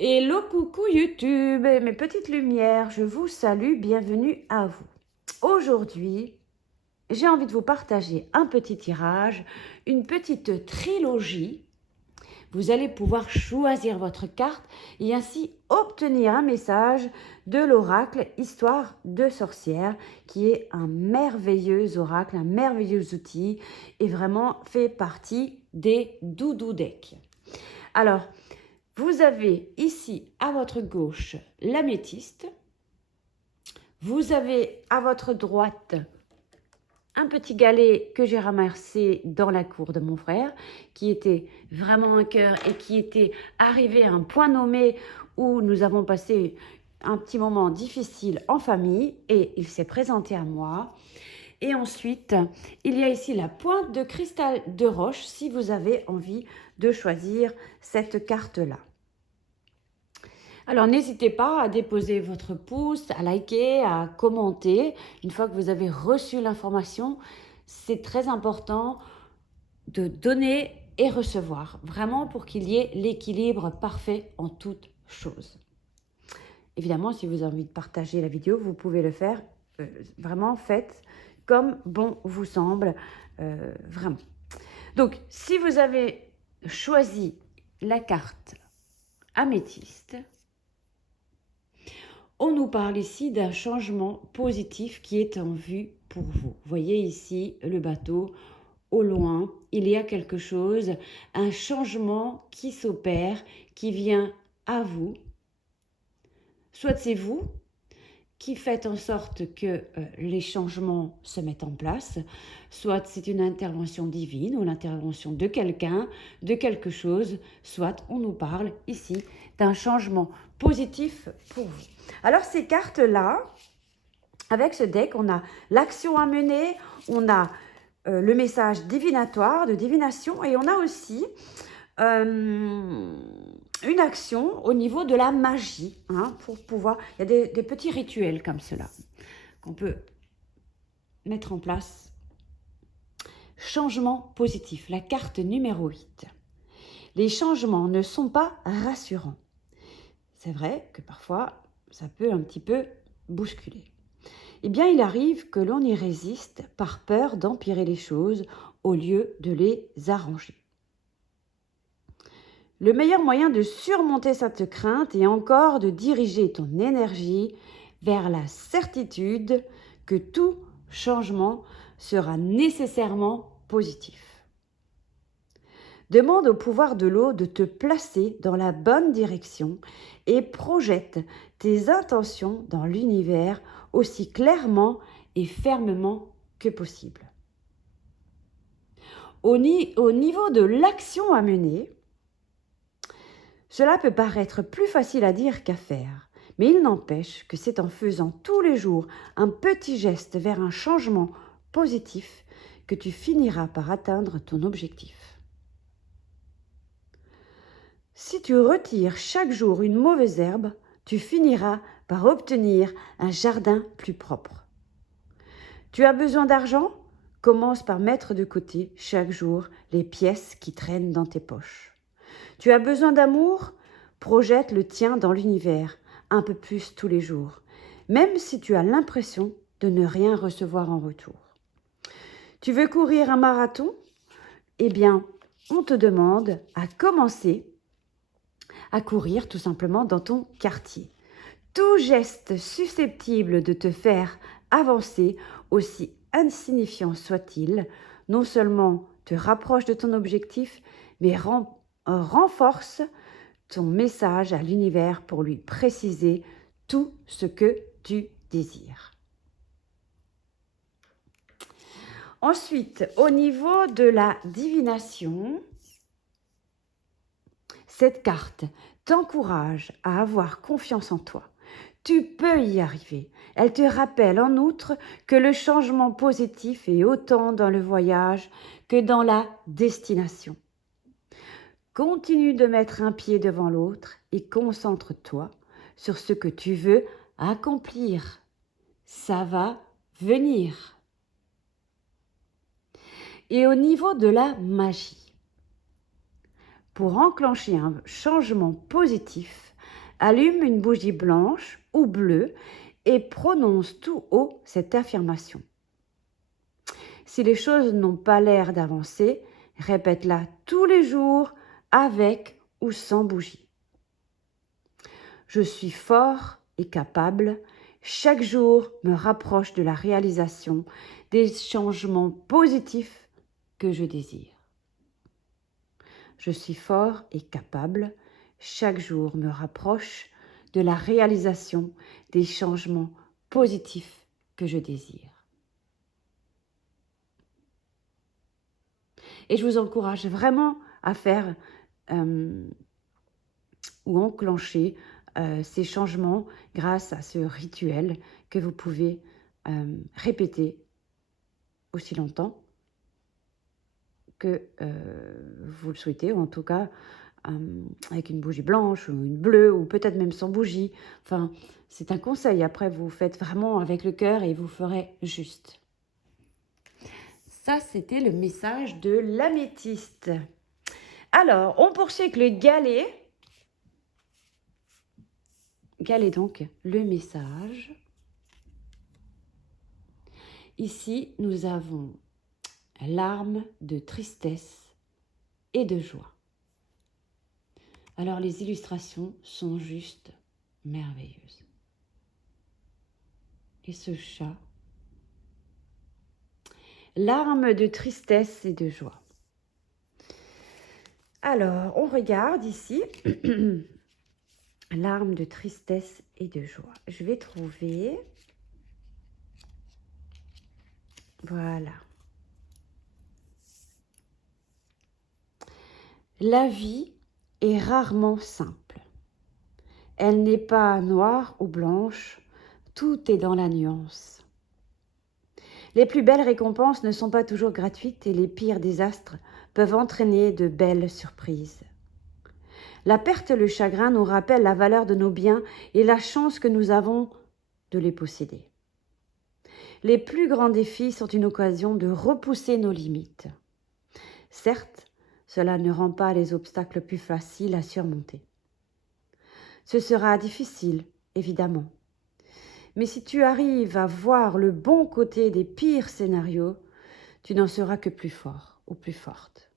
Hello, coucou YouTube, mes petites lumières, je vous salue, bienvenue à vous. Aujourd'hui, j'ai envie de vous partager un petit tirage, une petite trilogie. Vous allez pouvoir choisir votre carte et ainsi obtenir un message de l'oracle Histoire de sorcière, qui est un merveilleux oracle, un merveilleux outil et vraiment fait partie des doudou decks. Alors, vous avez ici à votre gauche l'améthyste. Vous avez à votre droite un petit galet que j'ai ramassé dans la cour de mon frère, qui était vraiment un cœur et qui était arrivé à un point nommé où nous avons passé un petit moment difficile en famille et il s'est présenté à moi. Et ensuite, il y a ici la pointe de cristal de roche si vous avez envie de choisir cette carte-là. Alors, n'hésitez pas à déposer votre pouce, à liker, à commenter. Une fois que vous avez reçu l'information, c'est très important de donner et recevoir, vraiment pour qu'il y ait l'équilibre parfait en toutes choses. Évidemment, si vous avez envie de partager la vidéo, vous pouvez le faire. Vraiment, faites comme bon vous semble. Vraiment. Donc, si vous avez choisi la carte améthyste, on nous parle ici d'un changement positif qui est en vue pour vous. Vous voyez ici le bateau au loin. Il y a quelque chose, un changement qui s'opère, qui vient à vous. Soit c'est vous qui faites en sorte que les changements se mettent en place, soit c'est une intervention divine ou l'intervention de quelqu'un, de quelque chose, soit on nous parle ici d'un changement positif pour vous. Alors ces cartes-là, avec ce deck, on a l'action à mener, on a le message divinatoire, de divination, et on a aussi une action au niveau de la magie, pour pouvoir, il y a des petits rituels comme cela qu'on peut mettre en place. Changement positif, la carte numéro 8. Les changements ne sont pas rassurants. C'est vrai que parfois, ça peut un petit peu bousculer. Eh bien, il arrive que l'on y résiste par peur d'empirer les choses au lieu de les arranger. Le meilleur moyen de surmonter cette crainte est encore de diriger ton énergie vers la certitude que tout changement sera nécessairement positif. Demande au pouvoir de l'eau de te placer dans la bonne direction et projette tes intentions dans l'univers aussi clairement et fermement que possible. Au niveau de l'action à mener, cela peut paraître plus facile à dire qu'à faire, mais il n'empêche que c'est en faisant tous les jours un petit geste vers un changement positif que tu finiras par atteindre ton objectif. Si tu retires chaque jour une mauvaise herbe, tu finiras par obtenir un jardin plus propre. Tu as besoin d'argent? Commence par mettre de côté chaque jour les pièces qui traînent dans tes poches. Tu as besoin d'amour? Projette le tien dans l'univers, un peu plus tous les jours, même si tu as l'impression de ne rien recevoir en retour. Tu veux courir un marathon? Eh bien, on te demande à commencer à courir tout simplement dans ton quartier. Tout geste susceptible de te faire avancer, aussi insignifiant soit-il, non seulement te rapproche de ton objectif, mais renforce ton message à l'univers pour lui préciser tout ce que tu désires. Ensuite, au niveau de la divination, cette carte t'encourage à avoir confiance en toi. Tu peux y arriver. Elle te rappelle en outre que le changement positif est autant dans le voyage que dans la destination. Continue de mettre un pied devant l'autre et concentre-toi sur ce que tu veux accomplir. Ça va venir. Et au niveau de la magie, pour enclencher un changement positif, Allume une bougie blanche ou bleue et prononce tout haut cette affirmation. Si les choses n'ont pas l'air d'avancer, répète-la tous les jours avec ou sans bougie. Je suis fort et capable. Chaque jour me rapproche de la réalisation des changements positifs que je désire. Je suis fort et capable. Chaque jour me rapproche de la réalisation des changements positifs que je désire. Et je vous encourage vraiment à faire ou enclencher ces changements grâce à ce rituel que vous pouvez répéter aussi longtemps que vous le souhaitez, ou en tout cas avec une bougie blanche ou une bleue, ou peut-être même sans bougie. Enfin, c'est un conseil. Après, vous faites vraiment avec le cœur et vous ferez juste. Ça, c'était le message de l'améthyste. Alors, on poursuit avec le galet. Galet donc, le message. Ici, nous avons larmes de tristesse et de joie. Alors, les illustrations sont juste merveilleuses. Et ce chat, larmes de tristesse et de joie. Alors, on regarde ici, larmes de tristesse et de joie. Je vais trouver, voilà. La vie est rarement simple. Elle n'est pas noire ou blanche, tout est dans la nuance. Les plus belles récompenses ne sont pas toujours gratuites et les pires désastres peuvent entraîner de belles surprises. La perte et le chagrin nous rappellent la valeur de nos biens et la chance que nous avons de les posséder. Les plus grands défis sont une occasion de repousser nos limites. Certes, cela ne rend pas les obstacles plus faciles à surmonter. Ce sera difficile, évidemment. Mais si tu arrives à voir le bon côté des pires scénarios, tu n'en seras que plus fort ou plus forte.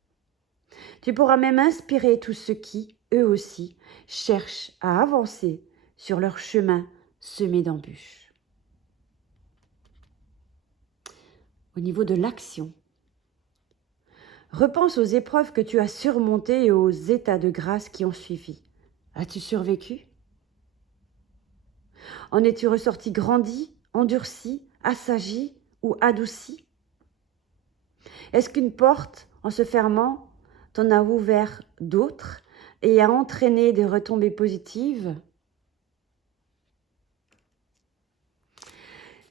Tu pourras même inspirer tous ceux qui, eux aussi, cherchent à avancer sur leur chemin semé d'embûches. Au niveau de l'action, repense aux épreuves que tu as surmontées et aux états de grâce qui ont suivi. As-tu survécu? En es-tu ressorti grandi, endurci, assagi ou adouci? Est-ce qu'une porte, en se fermant, t'en a ouvert d'autres et a entraîné des retombées positives?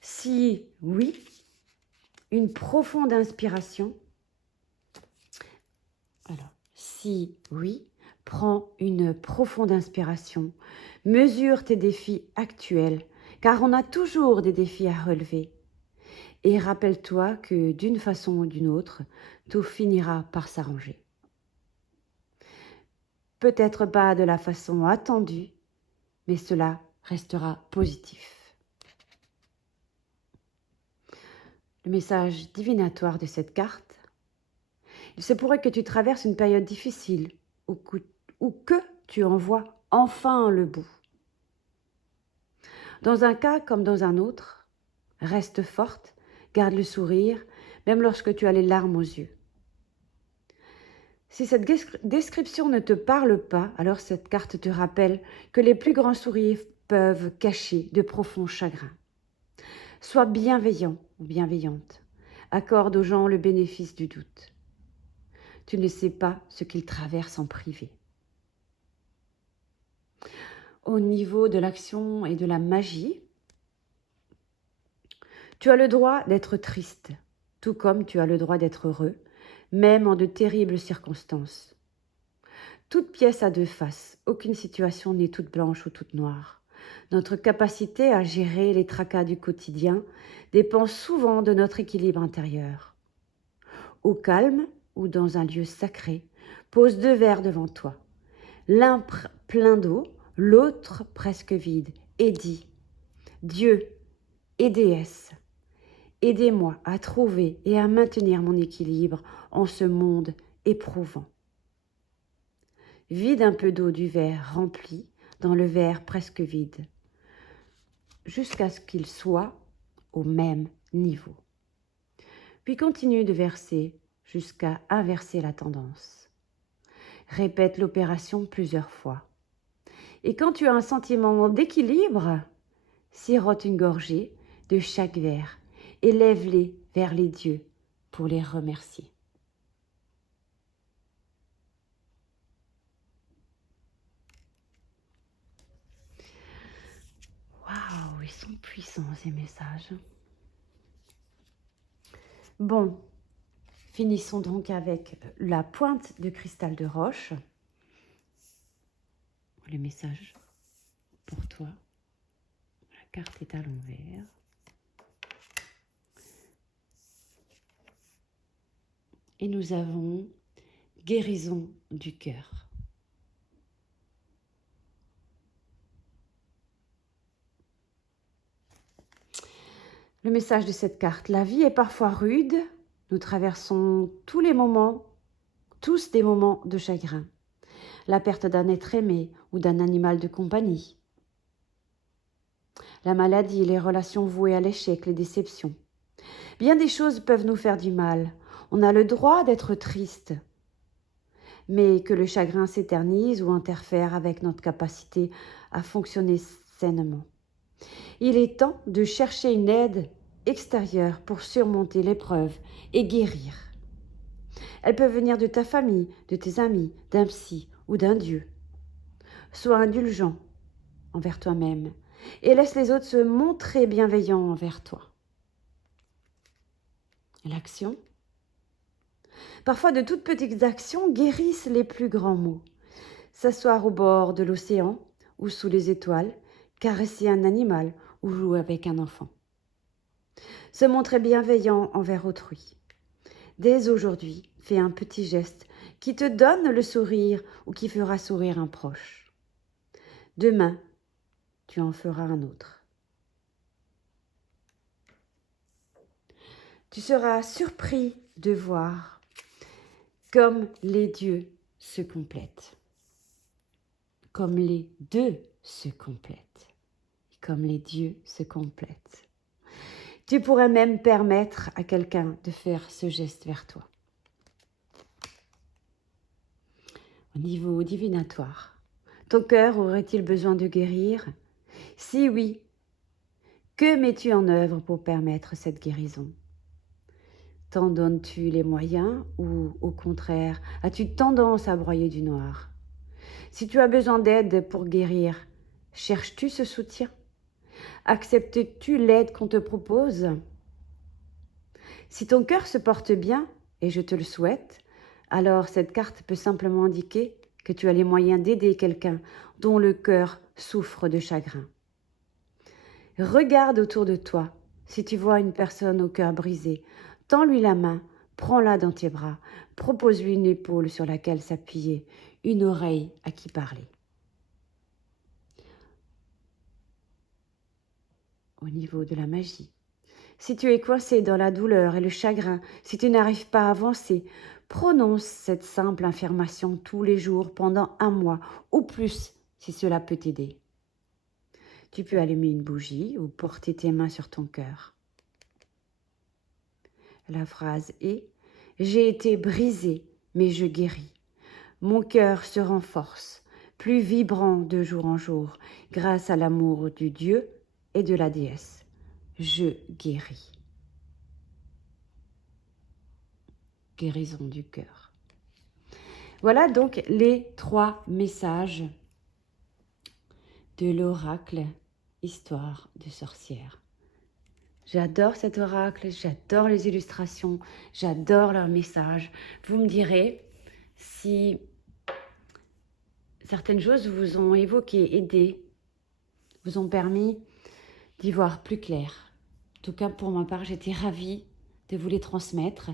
Si oui, une profonde inspiration. Alors, si oui, prends une profonde inspiration. Mesure tes défis actuels, car on a toujours des défis à relever. Et rappelle-toi que d'une façon ou d'une autre, tout finira par s'arranger. Peut-être pas de la façon attendue, mais cela restera positif. Le message divinatoire de cette carte: il se pourrait que tu traverses une période difficile ou que tu en vois enfin le bout. Dans un cas comme dans un autre, reste forte, garde le sourire, même lorsque tu as les larmes aux yeux. Si cette description ne te parle pas, alors cette carte te rappelle que les plus grands sourires peuvent cacher de profonds chagrins. Sois bienveillant ou bienveillante. Accorde aux gens le bénéfice du doute. Tu ne sais pas ce qu'ils traversent en privé. Au niveau de l'action et de la magie, tu as le droit d'être triste, tout comme tu as le droit d'être heureux, même en de terribles circonstances. Toute pièce a deux faces, aucune situation n'est toute blanche ou toute noire. Notre capacité à gérer les tracas du quotidien dépend souvent de notre équilibre intérieur. Au calme ou dans un lieu sacré, pose 2 verres devant toi. L'un plein d'eau l'autre presque vide et dis, Dieu et déesse, aidez-moi à trouver et à maintenir mon équilibre en ce monde éprouvant. Vide un peu d'eau du verre rempli dans le verre presque vide, jusqu'à ce qu'il soit au même niveau. Puis continue de verser jusqu'à inverser la tendance. Répète l'opération plusieurs fois. Et quand tu as un sentiment d'équilibre, sirote une gorgée de chaque verre et lève-les vers les dieux pour les remercier. Waouh, ils sont puissants ces messages. Bon, finissons donc avec la pointe de cristal de roche. Le message pour toi. La carte est à l'envers. Et nous avons guérison du cœur. Le message de cette carte, la vie est parfois rude, nous traversons tous des moments de chagrin. La perte d'un être aimé ou d'un animal de compagnie. La maladie, les relations vouées à l'échec, les déceptions. Bien des choses peuvent nous faire du mal. On a le droit d'être triste. Mais que le chagrin s'éternise ou interfère avec notre capacité à fonctionner sainement. Il est temps de chercher une aide extérieure pour surmonter l'épreuve et guérir. Elle peut venir de ta famille, de tes amis, d'un psy ou d'un dieu. Sois indulgent envers toi-même et laisse les autres se montrer bienveillants envers toi. L'action. Parfois, de toutes petites actions guérissent les plus grands maux. S'asseoir au bord de l'océan ou sous les étoiles, caresser un animal ou jouer avec un enfant. Se montrer bienveillant envers autrui. Dès aujourd'hui, fais un petit geste qui te donne le sourire ou qui fera sourire un proche. Demain, tu en feras un autre. Tu seras surpris de voir comme les dieux se complètent. Comme les deux se complètent. Comme les dieux se complètent. Tu pourrais même permettre à quelqu'un de faire ce geste vers toi. Au niveau divinatoire, ton cœur aurait-il besoin de guérir? Si oui, que mets-tu en œuvre pour permettre cette guérison? T'en donnes-tu les moyens ou, au contraire, as-tu tendance à broyer du noir? Si tu as besoin d'aide pour guérir, cherches-tu ce soutien? Acceptes-tu l'aide qu'on te propose? Si ton cœur se porte bien, et je te le souhaite, alors cette carte peut simplement indiquer que tu as les moyens d'aider quelqu'un dont le cœur souffre de chagrin. Regarde autour de toi. Si tu vois une personne au cœur brisé, tends-lui la main, prends-la dans tes bras, propose-lui une épaule sur laquelle s'appuyer, une oreille à qui parler. Au niveau de la magie, si tu es coincé dans la douleur et le chagrin, si tu n'arrives pas à avancer, prononce cette simple affirmation tous les jours pendant 1 mois ou plus si cela peut t'aider. Tu peux allumer une bougie ou porter tes mains sur ton cœur. La phrase est « J'ai été brisé, mais je guéris. Mon cœur se renforce, plus vibrant de jour en jour, grâce à l'amour du Dieu et de la déesse. Je guéris. » Guérison du cœur. Voilà donc les 3 messages de l'oracle Histoire de sorcière. J'adore cet oracle, j'adore les illustrations, j'adore leurs messages. Vous me direz si certaines choses vous ont évoqué, aidé, vous ont permis d'y voir plus clair. En tout cas, pour ma part, j'étais ravie de vous les transmettre.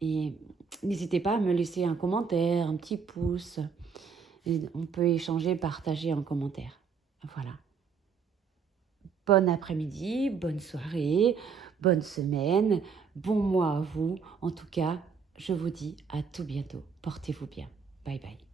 Et n'hésitez pas à me laisser un commentaire, un petit pouce. Et on peut échanger, partager en commentaire. Voilà. Bon après-midi, bonne soirée, bonne semaine, bon mois à vous. En tout cas, je vous dis à tout bientôt. Portez-vous bien. Bye bye.